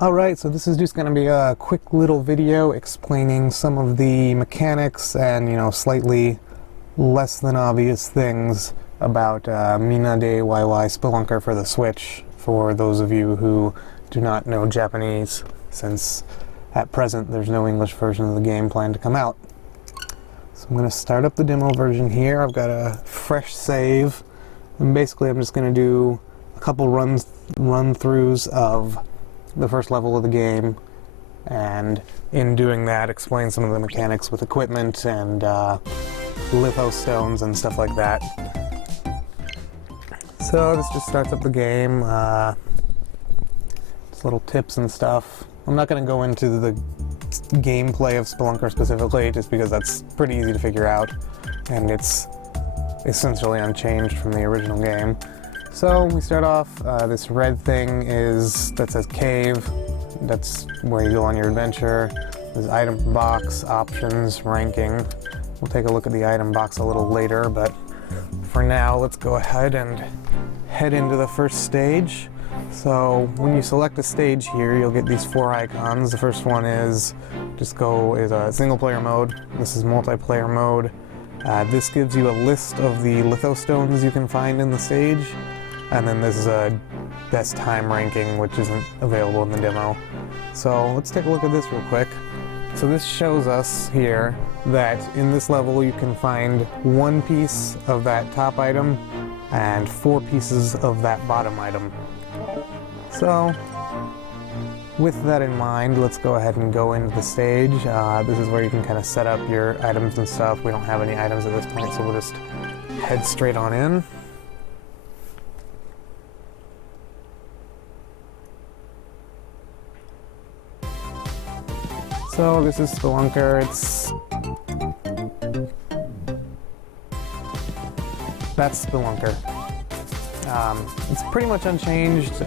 Alright, so this is just going to be a quick little video explaining some of the mechanics and, slightly less than obvious things about Minna de Waiwai Spelunker for the Switch, for those of you who do not know Japanese, since at present there's no English version of the game planned to come out. So I'm going to start up the demo version here. I've got a fresh save, and basically I'm just going to do a couple run-throughs of the first level of the game, and in doing that explain some of the mechanics with equipment and litho stones and stuff like that. So this just starts up the game, just little tips and stuff. I'm not going to go into the gameplay of Spelunker specifically, just because that's pretty easy to figure out and it's essentially unchanged from the original game. So we start off, this red thing that says cave. That's where you go on your adventure. There's item box, options, ranking. We'll take a look at the item box a little later, but for now let's go ahead and head into the first stage. So when you select a stage here, you'll get these four icons. The first one is a single player mode. This is multiplayer mode. This gives you a list of the litho stones you can find in the stage. And then this is a best time ranking, which isn't available in the demo. So let's take a look at this real quick. So this shows us here that in this level you can find one piece of that top item and 4 pieces of that bottom item. So with that in mind, let's go ahead and go into the stage. This is where you can kind of set up your items and stuff. We don't have any items at this point, so we'll just head straight on in. So this is Spelunker. That's Spelunker. It's pretty much unchanged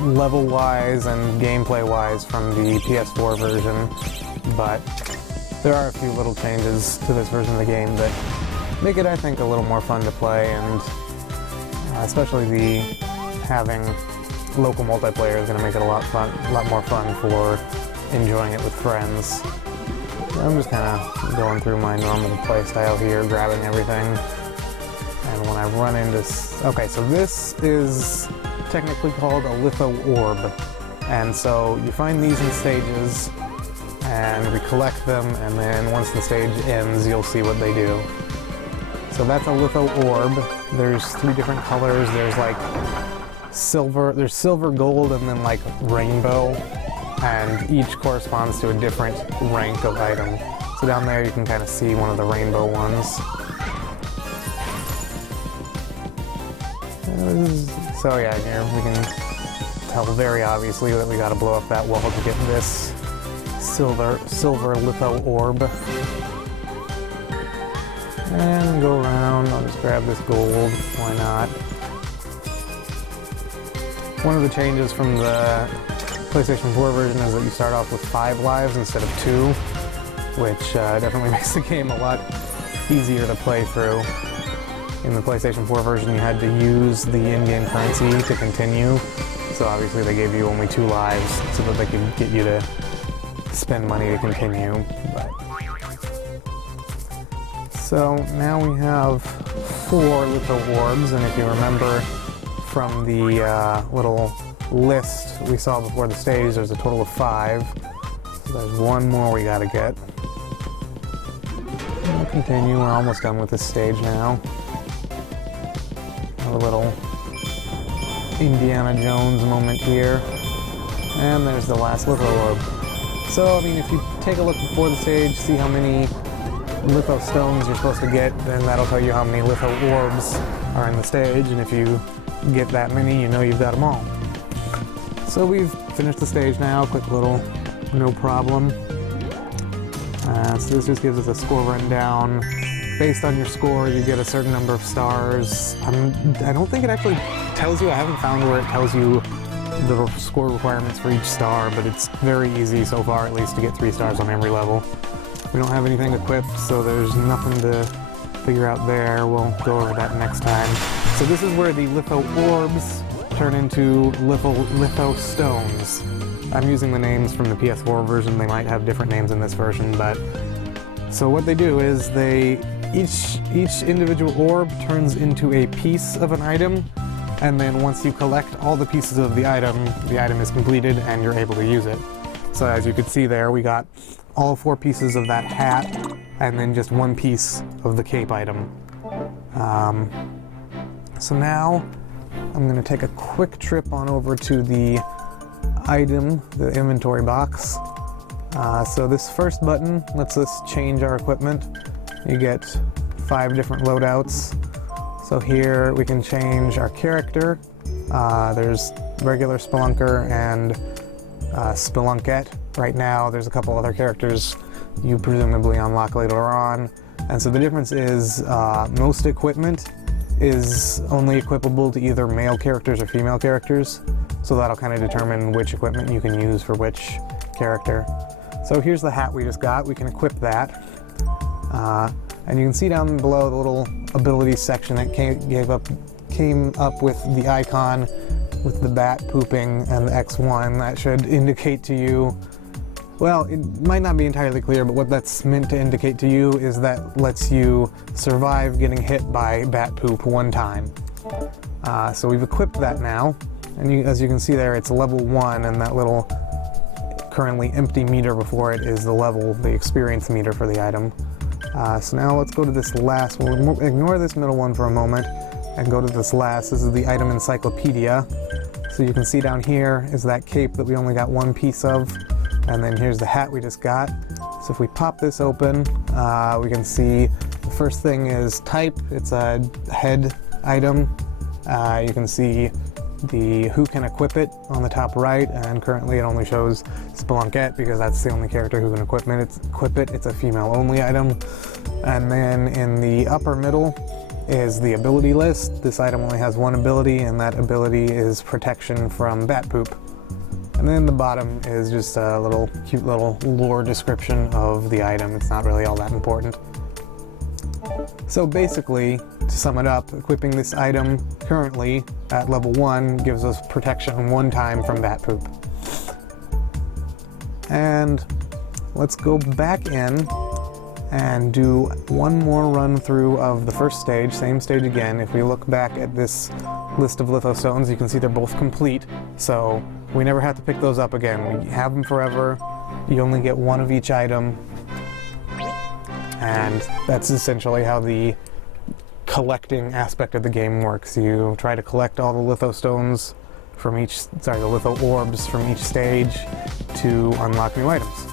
level-wise and gameplay-wise from the PS4 version, but there are a few little changes to this version of the game that make it, I think, a little more fun to play, and especially having local multiplayer is going to make it a lot more fun for enjoying it with friends. I'm just kind of going through my normal playstyle here, grabbing everything. And when I run into... Okay, so this is technically called a litho orb. And so you find these in stages, and we collect them, and then once the stage ends, you'll see what they do. So that's a litho orb. There's 3 different colors. There's like silver, gold, and then like rainbow. And each corresponds to a different rank of item. So down there you can kind of see one of the rainbow ones. So yeah, here we can tell very obviously that we gotta blow up that wall to get this silver litho orb. And go around, I'll just grab this gold, why not? One of the changes from the PlayStation 4 version is that you start off with 5 lives instead of 2, which definitely makes the game a lot easier to play through. In the PlayStation 4 version, you had to use the in-game currency to continue, so obviously they gave you only 2 lives so that they could get you to spend money to continue. So now we have 4 litho orbs, and if you remember from the little list we saw before the stage, there's a total of 5. So there's 1 more we gotta get. We'll continue, we're almost done with this stage now. A little Indiana Jones moment here. And there's the last litho orb. So, I mean, if you take a look before the stage, see how many litho stones you're supposed to get, then that'll tell you how many litho orbs are in the stage, and if you get that many, you know you've got them all. So we've finished the stage now, quick little no problem. So this just gives us a score rundown. Based on your score, you get a certain number of stars. I don't think it actually tells you, I haven't found where it tells you the score requirements for each star, but it's very easy so far at least to get 3 stars on every level. We don't have anything equipped, so there's nothing to figure out there. We'll go over that next time. So this is where the litho orbs turn into litho stones. I'm using the names from the PS4 version. They might have different names in this version, but so what they do is each individual orb turns into a piece of an item, and then once you collect all the pieces of the item is completed and you're able to use it. So as you can see there, we got all 4 pieces of that hat and then just 1 piece of the cape item. So now I'm going to take a quick trip on over to the inventory box. So this first button lets us change our equipment. You get 5 different loadouts. So here we can change our character. There's regular Spelunker and Spelunkette. Right now there's a couple other characters you presumably unlock later on. And so the difference is most equipment is only equipable to either male characters or female characters. So that'll kind of determine which equipment you can use for which character. So here's the hat we just got. We can equip that. And you can see down below the little abilities section that came up with the icon with the bat pooping and the X1. That should indicate to you, well, it might not be entirely clear, but what that's meant to indicate to you is that lets you survive getting hit by bat poop 1 time. So we've equipped that now, and as you can see there, it's level 1, and that little currently empty meter before it is the experience meter for the item. So now let's go to this last one. We'll ignore this middle one for a moment and go to this last. This is the item encyclopedia. So you can see down here is that cape that we only got 1 piece of, and then here's the hat we just got. So if we pop this open, we can see the first thing is type. It's a head item. You can see who can equip it on the top right, and currently it only shows Spelunkette because that's the only character who can equip it. It's a female-only item. And then in the upper middle is the ability list. This item only has 1 ability, and that ability is protection from bat poop. And then the bottom is just a cute little lore description of the item. It's not really all that important. So basically, to sum it up, equipping this item currently at level 1 gives us protection 1 time from bat poop. And let's go back in and do 1 more run through of the first stage, same stage again. If we look back at this list of lithostones, you can see they're both complete, so we never have to pick those up again. We have them forever. You only get 1 of each item. And that's essentially how the collecting aspect of the game works. You try to collect all the lithostones from the litho orbs from each stage to unlock new items.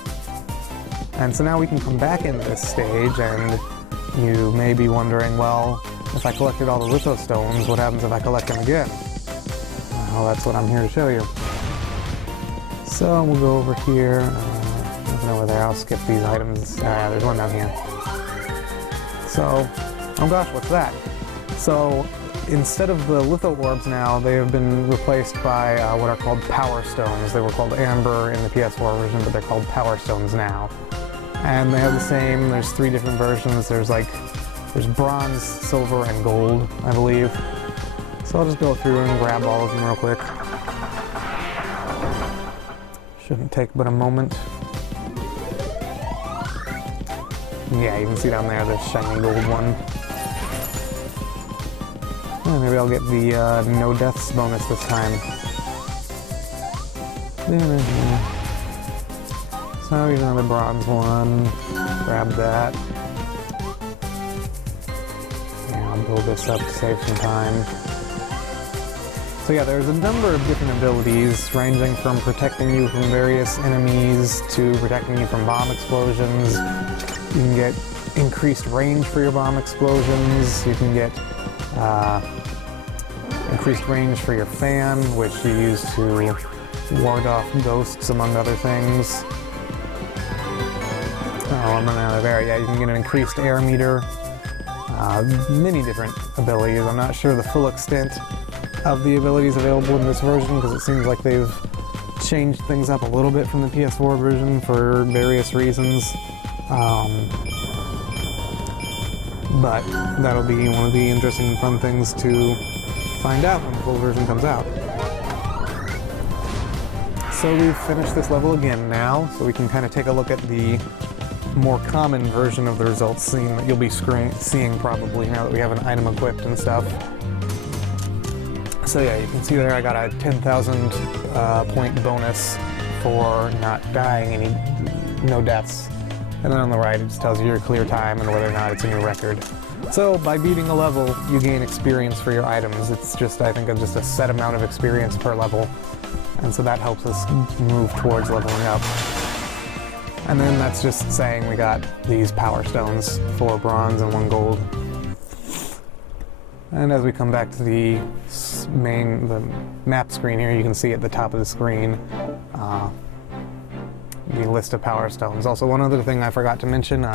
And so now we can come back into this stage, and you may be wondering, well, if I collected all the lithostones, what happens if I collect them again? Well, that's what I'm here to show you. So we'll go over here. Nothing over there. I'll skip these items. There's one down here. So, oh gosh, what's that? So, instead of the litho orbs now, they have been replaced by what are called power stones. They were called amber in the PS4 version, but they're called power stones now. And they have the same, there's 3 different versions. There's bronze, silver, and gold, I believe. So I'll just go through and grab all of them real quick. Shouldn't take but a moment. Yeah, you can see down there the shiny gold one. Well, maybe I'll get the no deaths bonus this time. So here's another bronze one. Grab that. Yeah, I'll build this up to save some time. So yeah, there's a number of different abilities ranging from protecting you from various enemies to protecting you from bomb explosions. You can get increased range for your bomb explosions. You can get increased range for your fan, which you use to ward off ghosts, among other things. Oh, I'm running out of air. Yeah, you can get an increased air meter. Many different abilities. I'm not sure the full extent of the abilities available in this version because it seems like they've changed things up a little bit from the PS4 version for various reasons. But that'll be one of the interesting and fun things to find out when the full version comes out. So we've finished this level again now, so we can kind of take a look at the more common version of the results scene that you'll be seeing probably now that we have an item equipped and stuff. So yeah, you can see there I got a 10,000 point bonus for not dying, no deaths. And then on the right it just tells you your clear time and whether or not it's in your record. So by beating a level, you gain experience for your items. It's just, I think, just a set amount of experience per level. And so that helps us move towards leveling up. And then that's just saying we got these power stones, 4 bronze and 1 gold. And as we come back to the map screen here, you can see at the top of the screen the list of power stones. Also, one other thing I forgot to mention,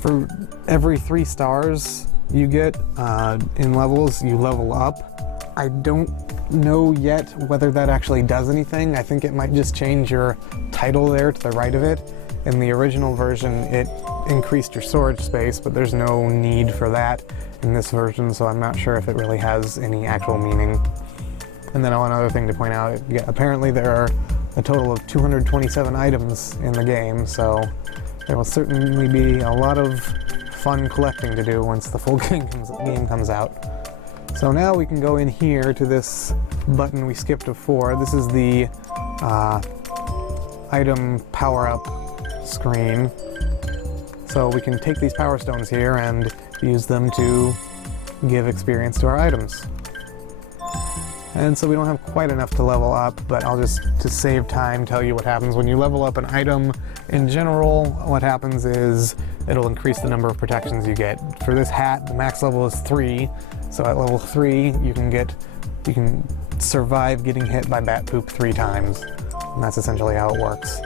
for every 3 stars you get in levels, you level up. I don't know yet whether that actually does anything. I think it might just change your title there to the right of it. In the original version, it increased your storage space, but there's no need for that in this version, so I'm not sure if it really has any actual meaning. And then one other thing to point out, apparently there are a total of 227 items in the game, so there will certainly be a lot of fun collecting to do once the full game comes out. So now we can go in here to this button we skipped before. This is the item power-up screen. So we can take these power stones here and use them to give experience to our items. And so we don't have quite enough to level up, but I'll just, to save time, tell you what happens. When you level up an item, in general, what happens is it'll increase the number of protections you get. For this hat, the max level is 3, so at level 3, you can survive getting hit by bat poop 3 times. And that's essentially how it works.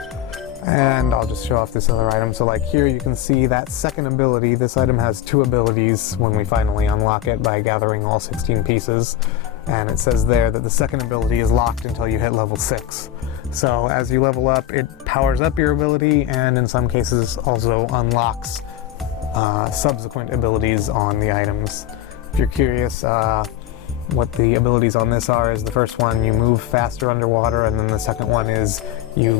And I'll just show off this other item. So like here you can see that second ability. This item has 2 abilities when we finally unlock it by gathering all 16 pieces. And it says there that the second ability is locked until you hit level 6. So as you level up, it powers up your ability and in some cases also unlocks subsequent abilities on the items. If you're curious, what the abilities on this are is the first one, you move faster underwater, and then the second one is you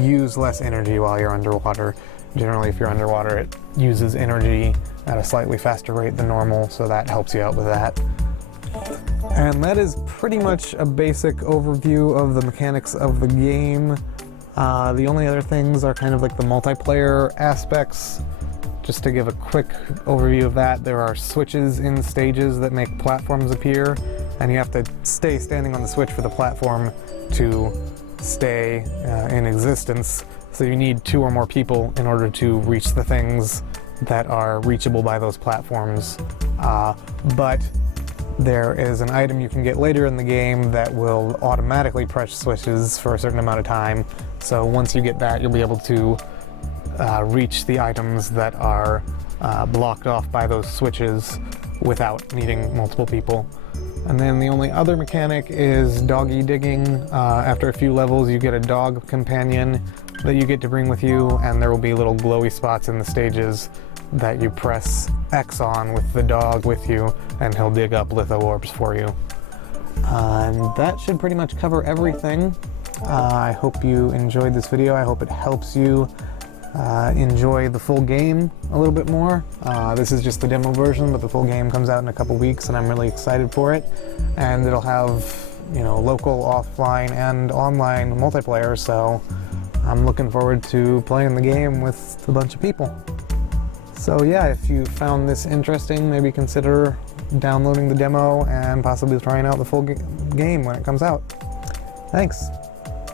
use less energy while you're underwater. Generally, if you're underwater, it uses energy at a slightly faster rate than normal, so that helps you out with that. And that is pretty much a basic overview of the mechanics of the game. The only other things are kind of like the multiplayer aspects. Just to give a quick overview of that, there are switches in stages that make platforms appear, and you have to stay standing on the switch for the platform to stay in existence. So you need 2 or more people in order to reach the things that are reachable by those platforms. But there is an item you can get later in the game that will automatically press switches for a certain amount of time. So once you get that, you'll be able to reach the items that are blocked off by those switches without needing multiple people. And then the only other mechanic is doggy digging. After a few levels you get a dog companion that you get to bring with you, and there will be little glowy spots in the stages that you press X on with the dog with you, and he'll dig up litho orbs for you. And that should pretty much cover everything. I hope you enjoyed this video. I hope it helps you enjoy the full game a little bit more. This is just the demo version, but the full game comes out in a couple weeks and I'm really excited for it. And it'll have, you know, local, offline, and online multiplayer, so I'm looking forward to playing the game with a bunch of people. So yeah, if you found this interesting, maybe consider downloading the demo and possibly trying out the full game when it comes out. Thanks!